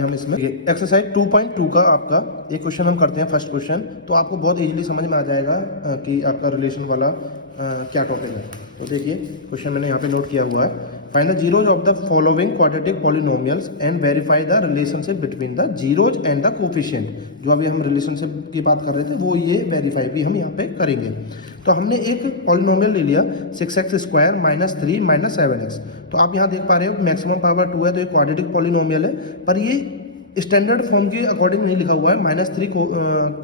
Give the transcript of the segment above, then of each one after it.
हम इसमें एक्सरसाइज 2.2 का आपका एक क्वेश्चन हम करते हैं। फर्स्ट क्वेश्चन तो आपको बहुत इजीली समझ में आ जाएगा कि आपका रिलेशन वाला क्या टॉपिक है। तो देखिए क्वेश्चन मैंने यहाँ पे नोट किया हुआ है। Find the zeros of the following quadratic polynomials and verify the relationship between the zeros and the coefficient. जो अभी हम रिलेशनशिप की बात कर रहे थे वो ये वेरीफाई भी हम यहाँ पे करेंगे। तो हमने एक पॉलिनोमियल ले लिया 6x² - 3 - 7x। तो आप यहाँ देख पा रहे हो मैक्सिमम पावर 2 है तो ये क्वाड्रेटिक पॉलिनोमियल है, पर ये स्टैंडर्ड फॉर्म के अकॉर्डिंग नहीं लिखा हुआ है। -3 को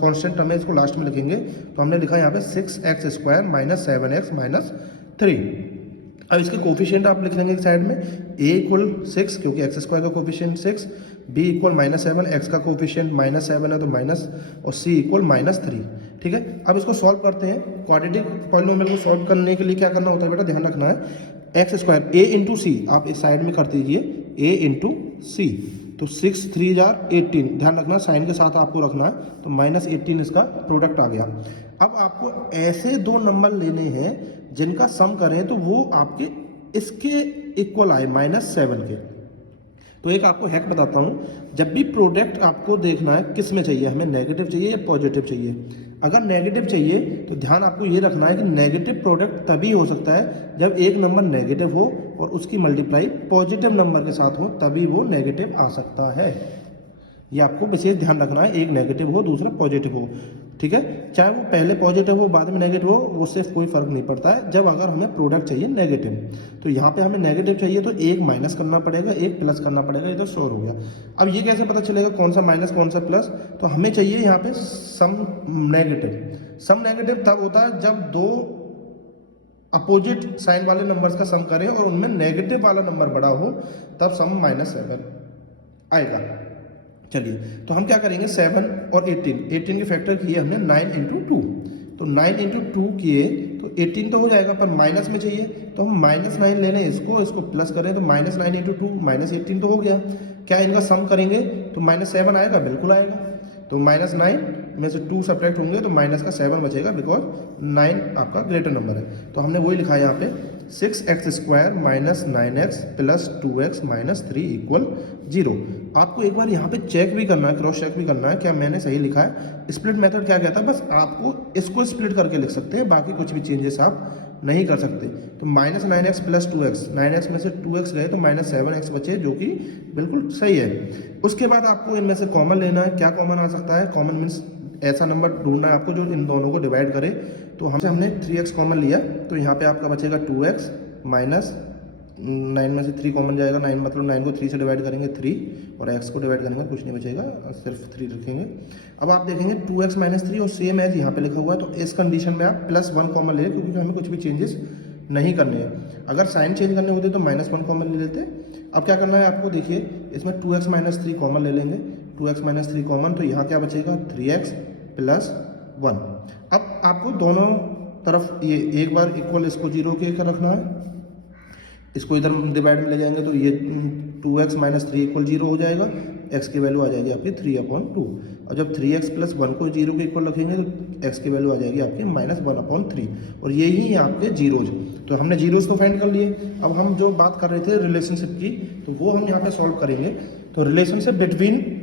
कॉन्स्टेंट टर्म है, इसको लास्ट में लिखेंगे। तो हमने लिखा यहाँ पे 6x² - 7x - 3। अब इसके कोफिशिएंट आप लिख लेंगे एक साइड में। a = 6 क्योंकि x² का कोफिशिएंट 6, b = -7, x का कोफिशिएंट -7 है तो माइनस, और c = -3। ठीक है, अब इसको सॉल्व करते हैं। क्वाड्रेटिक पॉलिनोमियल को सॉल्व करने के लिए क्या करना होता है बेटा, ध्यान रखना है। x² a × c आप इस साइड में कर दीजिए, a × c। तो 6 3 = 18, ध्यान रखना साइन के साथ आपको रखना है। तो -18 इसका प्रोडक्ट आ गया। अब आपको ऐसे दो नंबर लेने हैं जिनका सम करें तो वो आपके इसके इक्वल आए -7 के। तो एक आपको हैक बताता हूँ, जब भी प्रोडक्ट आपको देखना है किस में चाहिए, हमें नेगेटिव चाहिए या पॉजिटिव चाहिए। अगर नेगेटिव चाहिए तो ध्यान आपको ये रखना है कि नेगेटिव प्रोडक्ट तभी हो सकता है जब एक नंबर नेगेटिव हो और उसकी मल्टीप्लाई पॉजिटिव नंबर के साथ हो, तभी वो नेगेटिव आ सकता है। ये आपको विशेष ध्यान रखना है, एक नेगेटिव हो दूसरा पॉजिटिव हो। ठीक है, चाहे वो पहले पॉजिटिव हो बाद में नेगेटिव हो, उससे कोई फर्क नहीं पड़ता है। जब अगर हमें प्रोडक्ट चाहिए नेगेटिव, तो यहाँ पे हमें नेगेटिव चाहिए तो एक माइनस करना पड़ेगा, एक प्लस करना पड़ेगा। ये तो श्योर हो गया। अब ये कैसे पता चलेगा कौन सा माइनस कौन सा प्लस? तो हमें चाहिए यहाँ पे सम नेगेटिव। सम नेगेटिव तब होता है जब दो अपोजिट साइन वाले नंबर्स का सम करें और उनमें नेगेटिव वाला नंबर बड़ा हो, तब सम -7 आएगा। चलिए, तो हम क्या करेंगे, 7 और 18 के फैक्टर किए हमने 9 × 2। तो 9 × 2 किए तो 18 तो हो जाएगा, पर माइनस में चाहिए तो हम -9 ले लें, इसको प्लस करें तो -9 × 2 -18 तो हो गया। क्या इनका सम करेंगे तो -7 आएगा? बिल्कुल आएगा। तो -9 में से 2 सब्ट्रैक्ट होंगे तो माइनस का 7 बचेगा, बिकॉज 9 आपका ग्रेटर नंबर है। तो हमने वही लिखा है यहाँ पे 6x² - 9x + 2x - 3 = 0। आपको एक बार यहाँ पे चेक भी करना है, क्रॉस चेक भी करना है क्या मैंने सही लिखा है। स्प्लिट मेथड क्या कहता है, बस आपको इसको स्प्लिट करके लिख सकते हैं, बाकी कुछ भी चेंजेस आप नहीं कर सकते। तो -9x + 2x, 9x में से 2x गए तो -7x बचे, जो कि बिल्कुल सही है। उसके बाद आपको इनमें से कॉमन लेना है। क्या कॉमन आ सकता है? कॉमन मीन्स ऐसा नंबर ढूंढना है आपको जो इन दोनों को डिवाइड करे। तो हमने 3x कॉमन लिया, तो यहाँ पे आपका बचेगा 2x माइनस 9 में से 3 कॉमन जाएगा। 9 मतलब 9 को 3 से डिवाइड करेंगे 3, और x को डिवाइड करेंगे कुछ नहीं बचेगा, सिर्फ 3 रखेंगे। अब आप देखेंगे 2x - 3 और सेम एज यहाँ पे लिखा हुआ है, तो इस कंडीशन में आप +1 कॉमन ले लें, क्योंकि हमें कुछ भी चेंजेस नहीं करने हैं। अगर साइन चेंज करने होते तो -1 कॉमन ले लेते। अब क्या करना है आपको, देखिए इसमें 2x - 3 कॉमन ले लेंगे। 2x - 3 कॉमन, तो यहाँ क्या बचेगा 3x + 1। अब आपको दोनों तरफ ये एक बार इक्वल इसको 0 के रखना है, इसको इधर डिवाइड में ले जाएंगे तो ये 2x - 3 = 0 हो जाएगा। x की वैल्यू आ जाएगी आपकी 3/2। और जब 3x + 1 को 0 के इक्वल रखेंगे तो x की वैल्यू आ जाएगी आपकी -1/3। और यही आपके जीरोज। तो हमने जीरोज को फाइंड कर लिए। अब हम जो बात कर रहे थे रिलेशनशिप की, तो वो हम यहाँ पे सॉल्व करेंगे। तो relationship between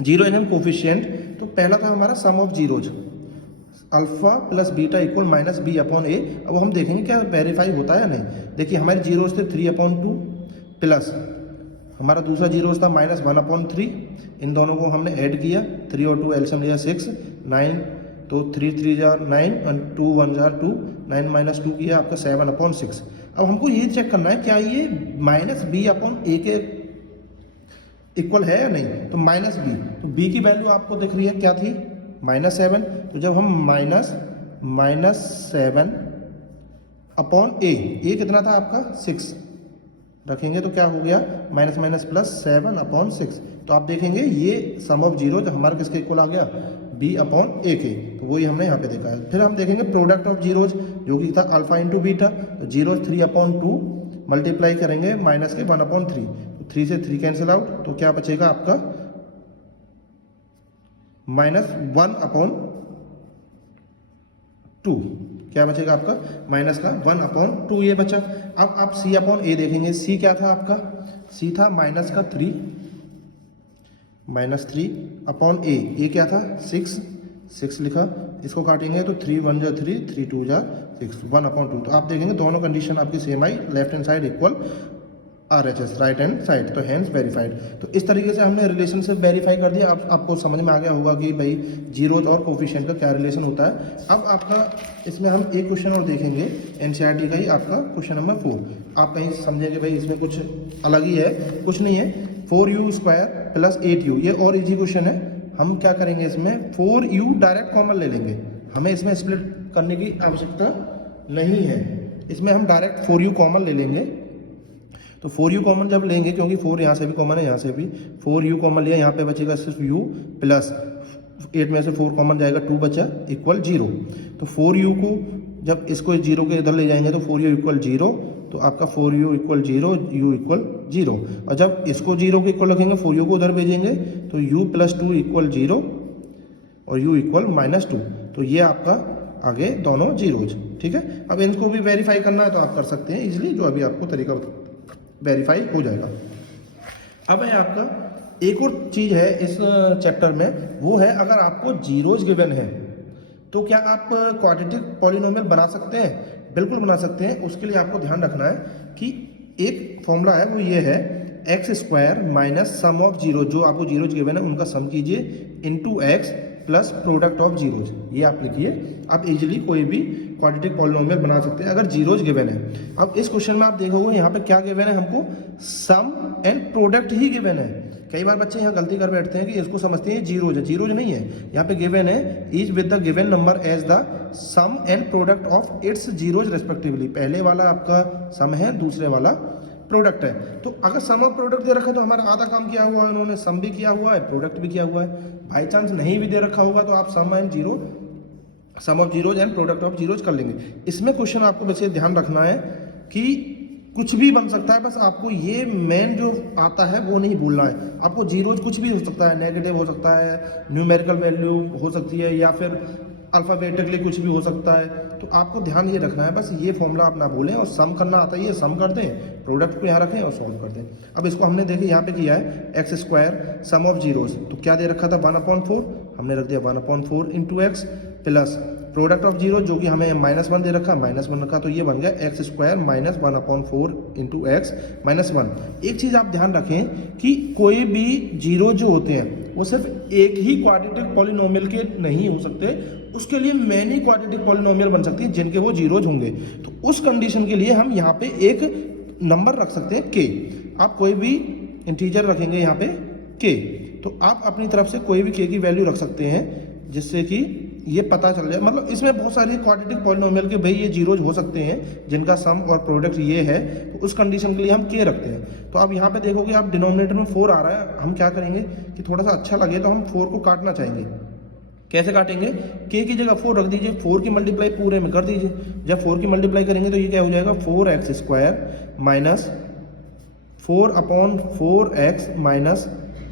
zero and coefficient, तो पहला था हमारा sum of zeros, alpha + beta = -b/a। अब हम देखेंगे क्या वेरीफाई होता है या नहीं। देखिए हमारे जीरोज थे 3/2 प्लस हमारा दूसरा जीरोज था -1/3। इन दोनों को हमने ऐड किया, 3 और 2 एलसीएम लिया 6, 9, तो 3 3 = 9 और 2 1 = 2, 9 - 2 किया आपका 7/6। अब हमको ये चेक करना है क्या ये -b/a के इक्वल है या नहीं। तो -b, तो b की वैल्यू आपको दिख रही है क्या थी, -7। तो जब हम -7/a कितना था आपका 6 रखेंगे तो क्या हो गया, -+ 7/6। तो आप देखेंगे ये सम ऑफ जीरो जो हमारा किसके इक्वल आ गया, b/a के। तो वही हमने यहाँ पे देखा है। फिर हम देखेंगे प्रोडक्ट ऑफ जीरोज, जो कि था अल्फा × बीटा। तो जीरो 3/2 मल्टीप्लाई करेंगे माइनस के 1/3, तो 3 से 3 कैंसिल आउट, तो क्या बचेगा आपका -1/2। क्या बचेगा आपका माइनस का 1/2 ये बचा। अब आप c/a देखेंगे, c क्या था आपका, c था -3 -3 ए क्या था 6 लिखा, इसको काटेंगे तो 3 1 जा 3, 3 2 जा 6, 1/2। तो आप देखेंगे दोनों कंडीशन आपकी सेम आई, left hand side equal RHS right hand side, तो हैंस वेरीफाइड। तो इस तरीके से हमने रिलेशनशिप वेरीफाई कर दिया। आपको समझ में आ गया होगा कि भाई जीरोज और कोफिशिएंट का क्या रिलेशन होता है। अब आपका इसमें हम एक क्वेश्चन और देखेंगे NCERT का ही, आपका क्वेश्चन नंबर 4। आप कहीं समझेंगे भाई इसमें कुछ अलग ही है, कुछ नहीं है। 4u² + 8u, ये और इजी क्वेश्चन है। हम क्या करेंगे इसमें 4u डायरेक्ट कॉमन ले लेंगे, हमें इसमें स्प्लिट करने की आवश्यकता नहीं है। इसमें हम डायरेक्ट 4u कॉमन ले लेंगे। तो 4u कॉमन जब लेंगे, क्योंकि 4 यहाँ से भी कॉमन है, यहाँ से भी 4u कॉमन लिया, यहाँ पे बचेगा सिर्फ u प्लस 8 में से 4 कॉमन जाएगा, 2 बचा इक्वल 0। तो 4u को जब इसको 0 के इधर ले जाएंगे तो 4u इक्वल 0, तो आपका 4u इक्वल 0, u इक्वल 0। और जब इसको 0 के इक्वल रखेंगे, 4u को उधर भेजेंगे तो u + 2 इक्वल 0 और u इक्वल -2। तो ये आपका आगे दोनों जीरोज, ठीक है। अब इनको भी वेरीफाई करना है तो आप कर सकते हैं इजीली, जो अभी आपको तरीका वेरीफाई हो जाएगा। अब है आपका एक और चीज़ है इस चैप्टर में, वो है अगर आपको जीरोज गिवन है तो क्या आप क्वाड्रेटिक पॉलिनोमियल बना सकते हैं? बिल्कुल बना सकते हैं। उसके लिए आपको ध्यान रखना है कि एक फॉर्मूला है, वो ये है x² - सम ऑफ जीरो, जो आपको जीरोज गिवन है उनका सम कीजिए into x plus product of zeros, ये आप लिखिए। आप इजीली कोई भी क्वाड्रेटिक पॉलिनोमियल बना सकते हैं अगर जीरोज गिवन है। अब इस क्वेश्चन में आप देखोगे यहाँ पे क्या गिवन है, हमको सम एंड प्रोडक्ट ही गिवन है। कई बार बच्चे यहाँ गलती कर बैठते हैं कि इसको समझते हैं जीरोज है, जीरोज नहीं है। यहाँ पे गिवन है each with the given number as the sum and product of its zeros respectively. पहले वाला आपका सम है, दूसरे वाला प्रोडक्ट है। तो अगर सम और प्रोडक्ट दे रखा है तो हमारा आधा काम किया हुआ है, उन्होंने सम भी किया हुआ है, प्रोडक्ट भी किया हुआ है। बाई चांस नहीं भी दे रखा होगा तो आप sum of zeros and product of zeros कर लेंगे। इसमें क्वेश्चन आपको वैसे ध्यान रखना है कि कुछ भी बन सकता है, बस आपको ये मेन जो आता है वो नहीं भूलना है। आपको जीरोज कुछ भी हो सकता है, नेगेटिव हो सकता है, न्यूमेरिकल वैल्यू हो सकती है, या फिर अल्फ़ाबेटिकली कुछ भी हो सकता है। तो आपको ध्यान ये रखना है, बस ये फॉर्मूला आप ना भूलें, और सम करना आता है ये सम कर दें, प्रोडक्ट को यहाँ रखें और सॉल्व कर दें। अब इसको हमने देखे यहाँ पे किया है x² सम ऑफ जीरोज, तो क्या दे रखा था 1/4, हमने रख दिया 1/4 into x plus product of zero जो कि हमें -1 दे रखा, -1 रखा, तो ये बन गया x² - 1/4 इंटू x -1। एक चीज़ आप ध्यान रखें कि कोई भी जीरो जो होते हैं वो सिर्फ एक ही क्वाड्रेटिक पॉलिनोमियल के नहीं हो सकते, उसके लिए मैनी क्वाड्रेटिक पॉलिनोमियल बन सकती है जिनके वो जीरोज होंगे। तो उस कंडीशन के लिए हम यहाँ पे एक नंबर रख सकते हैं k। आप कोई भी इंटीजर रखेंगे यहाँ पे k, तो आप अपनी तरफ से कोई भी k की वैल्यू रख सकते हैं, जिससे कि ये पता चल जाए। मतलब इसमें बहुत सारी क्वाड्रेटिक पॉलिनोमियल के भाई ये जीरोज हो सकते हैं जिनका सम और प्रोडक्ट ये है, तो उस कंडीशन के लिए हम k रखते हैं। तो आप यहाँ पे देखोगे आप डिनोमिनेटर में 4 आ रहा है, हम क्या करेंगे कि थोड़ा सा अच्छा लगे तो हम 4 को काटना चाहेंगे। कैसे काटेंगे? k की जगह 4 रख दीजिए, 4 की मल्टीप्लाई पूरे में कर दीजिए। जब 4 की मल्टीप्लाई करेंगे तो ये क्या हो जाएगा 4x² माइनस 4/4x माइनस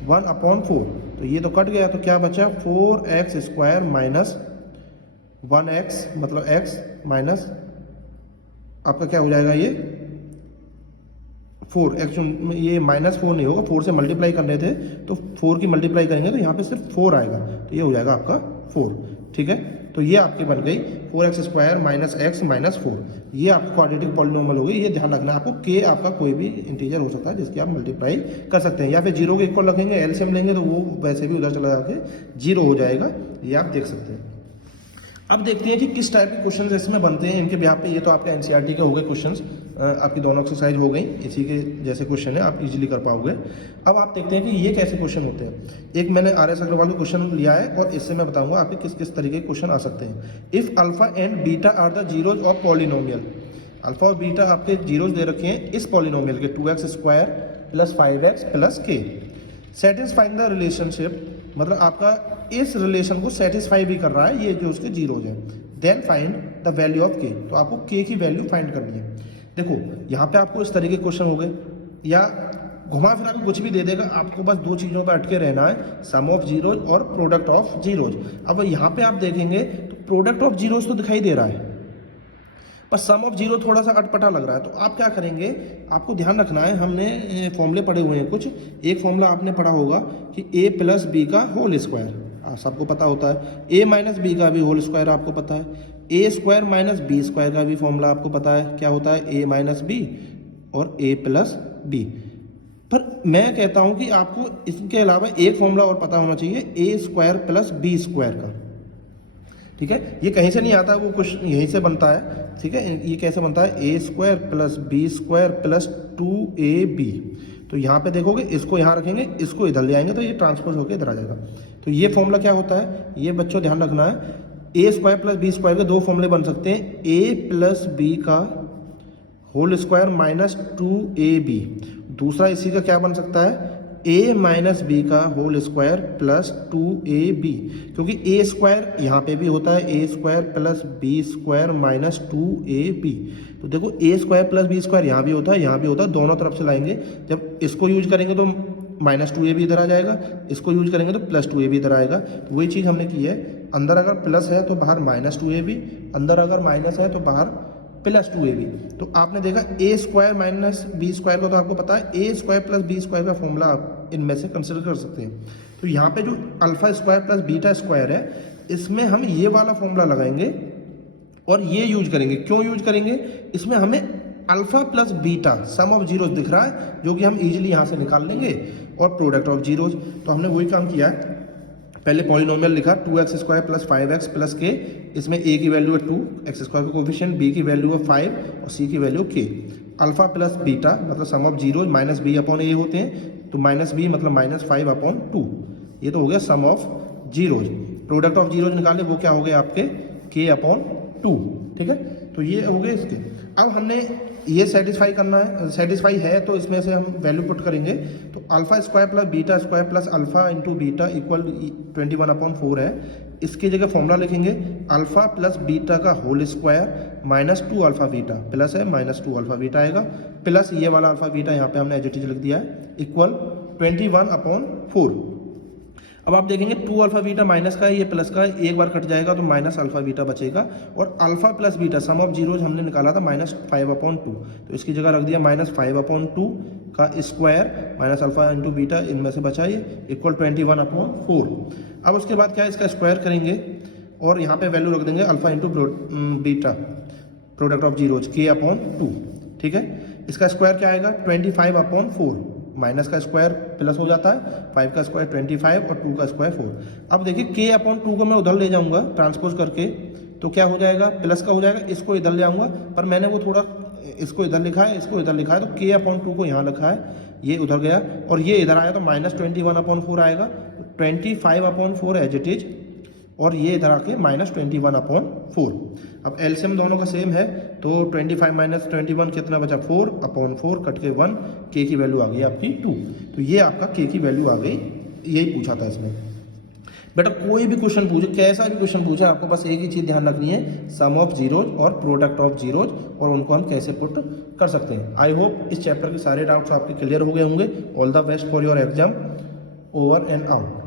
1/4, तो ये तो कट गया, तो क्या बचा 4x² माइनस 1x, मतलब x माइनस आपका क्या हो जाएगा ये 4x, ये -4 नहीं होगा, 4 से मल्टीप्लाई करने थे तो 4 की मल्टीप्लाई करेंगे तो यहाँ पे सिर्फ 4 आएगा, तो ये हो जाएगा आपका 4, ठीक है। तो ये आपकी बन गई 4x² माइनस x माइनस 4, ये आपकी क्वाड्रेटिक पॉलिनोमियल हो गई। ये ध्यान रखना है आपको, k आपका कोई भी इंटीजर हो सकता है जिसकी आप मल्टीप्लाई कर सकते हैं, या फिर जीरो के इक्वल रखेंगे, एलसीएम लेंगे तो वो वैसे भी उधर चला जाके जीरो हो जाएगा, ये आप देख सकते हैं। अब देखते हैं कि किस टाइप के क्वेश्चन इसमें बनते हैं इनके बिहाफ पे। ये तो आपके एनसीईआरटी के हो गए क्वेश्चंस, आपकी दोनों एक्सरसाइज हो गई, इसी के जैसे क्वेश्चन है, आप इजीली कर पाओगे। अब आप देखते हैं कि ये कैसे क्वेश्चन होते हैं। एक मैंने RS अग्रवाल का क्वेश्चन लिया है और इससे मैं बताऊंगा आपके किस किस तरीके के क्वेश्चन आ सकते हैं। If alpha and beta are the zeros of polynomial, alpha और बीटा आपके जीरोज दे रखे हैं इस पॉलिनोमियल के 2x² + 5x + k, satisfying the relationship, मतलब आपका इस रिलेशन को सेटिस्फाई भी कर रहा है ये जो उसके जीरोज हैं। Then find the value of k, तो आपको k की वैल्यू फाइंड करनी है। देखो यहाँ पे आपको इस तरीके के क्वेश्चन हो गए, या घुमा फिरा के कुछ भी दे देगा, आपको बस दो चीज़ों पे अटके रहना है, सम ऑफ जीरोज और प्रोडक्ट ऑफ जीरोज। अब यहाँ पे आप देखेंगे तो प्रोडक्ट ऑफ जीरोज तो दिखाई दे रहा है, पर सम ऑफ जीरो थोड़ा सा अटपटा लग रहा है, तो आप क्या करेंगे, आपको ध्यान रखना है, हमने फॉर्मूले पढ़े हुए हैं कुछ। एक फॉर्मूला आपने पढ़ा होगा कि a प्लस बी का होल स्क्वायर, सबको पता होता है। a माइनस बी का भी होल स्क्वायर आपको पता है। a square minus b square का भी फॉर्मूला आपको पता है, क्या होता है, a माइनस बी और a प्लस बी। पर मैं कहता हूं कि आपको इसके अलावा एक फॉर्मूला और पता होना चाहिए, a square plus b square का। ठीक है, ये कहीं से नहीं आता, वो कुछ यहीं से बनता है। ठीक है, ये कैसे बनता है, a square plus b square plus 2ab। तो यहाँ पे देखोगे, इसको यहाँ रखेंगे, इसको इधर ले आएंगे तो ये ट्रांसपोज होकर इधर आ जाएगा। तो ये फॉर्मूला क्या होता है, ये बच्चों ध्यान रखना है, a square plus b square के दो फॉर्मूले बन सकते हैं, a प्लस बी का होल स्क्वायर माइनस 2ab। दूसरा इसी का क्या बन सकता है, a माइनस बी का होल स्क्वायर प्लस 2ab, क्योंकि a स्क्वायर यहाँ पे भी होता है, a square plus b square minus 2ab। तो देखो a square plus b square यहाँ भी होता है, यहाँ भी होता है, दोनों तरफ से लाएंगे। जब इसको यूज करेंगे तो माइनस 2ab इधर आ जाएगा, इसको यूज करेंगे तो प्लस 2ab इधर आएगा। तो वही चीज़ हमने की है, अंदर अगर प्लस है तो बाहर माइनस 2ab, अंदर अगर माइनस है तो बाहर प्लस 2ab। तो आपने देखा a square minus b square का तो आपको पता है, a square plus b square का फॉर्मूला आप इनमें से कंसिडर कर सकते हैं। तो यहाँ पे जो alpha square plus beta square है, इसमें हम ये वाला फॉर्मूला लगाएंगे और ये यूज करेंगे। क्यों यूज करेंगे, इसमें हमें alpha plus beta some of zeros दिख रहा है, जो कि हम इजीली यहाँ से निकाल लेंगे, और प्रोडक्ट ऑफ जीरोज। तो हमने वही काम किया है, पहले पॉलिनोमियल लिखा 2x square plus 5x plus k, इसमें a की वैल्यू है 2, x स्क्वायर का कोफिशिएंट, b की वैल्यू है 5 और c की value k। Alpha plus beta मतलब sum of zero minus B upon A होते हैं, तो माइनस बी मतलब माइनस 5 अपॉन 2। ये तो हो गया sum of zeros. Product of zeros निकाले, वो क्या हो गए आपके k अपॉन 2। ठीक है, तो ये हो गए इसके। अब हमने ये सेटिस्फाई करना है, सेटिस्फाई है तो इसमें से हम वैल्यू पुट करेंगे। तो alpha square plus beta square plus alpha into beta equal 21/4 है। इसकी जगह फॉर्मूला लिखेंगे, अल्फा प्लस बीटा का whole square minus 2 alpha beta, plus है माइनस 2 अल्फा बीटा आएगा, प्लस ये वाला अल्फा बीटा यहाँ पे हमने एज इट इज लिख दिया है, इक्वल 21/4। अब आप देखेंगे 2 अल्फा बीटा माइनस का है, ये प्लस का है, एक बार कट जाएगा तो माइनस अल्फा बीटा बचेगा। और alpha plus beta some of zeros हमने निकाला था माइनस 5/2, तो इसकी जगह रख दिया माइनस 5/2 का square minus alpha into beta, इनमें से बचा ये, इक्वल 21/4। अब उसके बाद क्या है, इसका स्क्वायर करेंगे और यहाँ पे वैल्यू रख देंगे alpha into beta, product of zeros k/2। ठीक है, इसका स्क्वायर क्या आएगा 25/4, माइनस का स्क्वायर प्लस हो जाता है, 5 का स्क्वायर 25 और 2 का स्क्वायर 4। अब देखिए k/2 को मैं उधर ले जाऊंगा ट्रांसपोज करके, तो क्या हो जाएगा, प्लस का हो जाएगा, इसको इधर ले आऊंगा, पर मैंने वो थोड़ा इसको इधर लिखा है, इसको इधर लिखा है, तो k/2 को यहाँ लिखा है, ये उधर गया और ये इधर आया तो माइनस 21/4 आएगा, 25/4 एज इट इज, और ये इधर आके माइनस 21/4। अब एलसीएम दोनों का सेम है, तो 25 माइनस 21 कितना बचा, 4/4 कट के 1, के की वैल्यू आ गई आपकी 2। तो ये आपका के की वैल्यू आ गई, यही पूछा था इसमें। बेटा कोई भी क्वेश्चन पूछे, कैसा भी क्वेश्चन पूछे, आपको बस एक ही चीज़ ध्यान रखनी है, सम ऑफ जीरोज और प्रोडक्ट ऑफ जीरोज, और उनको हम कैसे पुट कर सकते हैं। आई होप इस चैप्टर के सारे डाउट्स आपके क्लियर हो गए होंगे। All the best for your exam. Over and out.